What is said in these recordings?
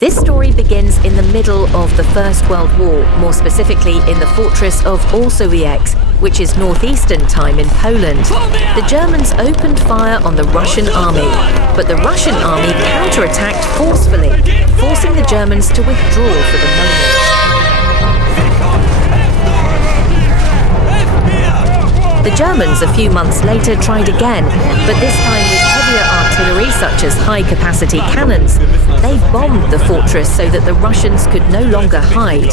This story begins in the middle of the First World War, more specifically in the fortress of Osowiec, which is northeastern time in Poland. The Germans opened fire on the Russian army, but the Russian army counterattacked forcefully, forcing the Germans to withdraw for the moment. The Germans, a few months later, tried again, but this time with heavier artillery such as high-capacity cannons. They bombed the fortress so that the Russians could no longer hide.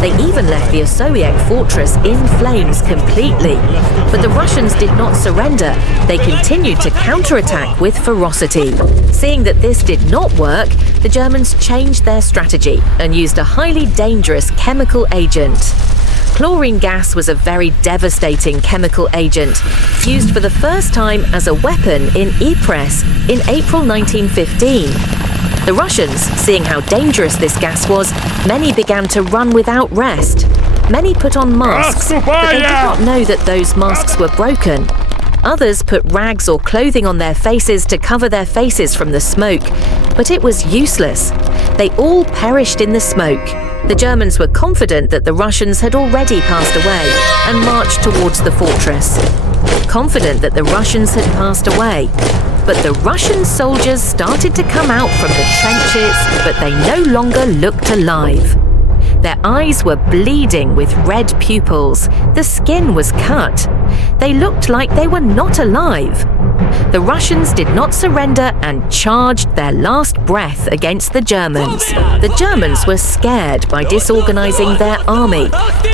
They even left the Osowiec fortress in flames completely. But the Russians did not surrender. They continued to counterattack with ferocity. Seeing that this did not work, the Germans changed their strategy and used a highly dangerous chemical agent. Chlorine gas was a very devastating chemical agent, used for the first time as a weapon in Ypres in April 1915. The Russians, seeing how dangerous this gas was, many began to run without rest. Many put on masks, but they did not know that those masks were broken. Others put rags or clothing on their faces to cover their faces from the smoke, but it was useless. They all perished in the smoke. The Germans were confident that the Russians had already passed away and marched towards the fortress. Confident that the Russians had passed away. But the Russian soldiers started to come out from the trenches, but they no longer looked alive. Their eyes were bleeding with red pupils. The skin was cut. They looked like they were not alive. The Russians did not surrender and charged their last breath against the Germans. The Germans were scared by disorganizing their army.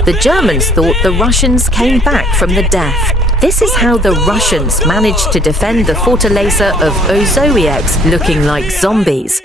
The Germans thought the Russians came back from the death. This is how the Russians managed to defend the Fortaleza of Osowiec, looking like zombies.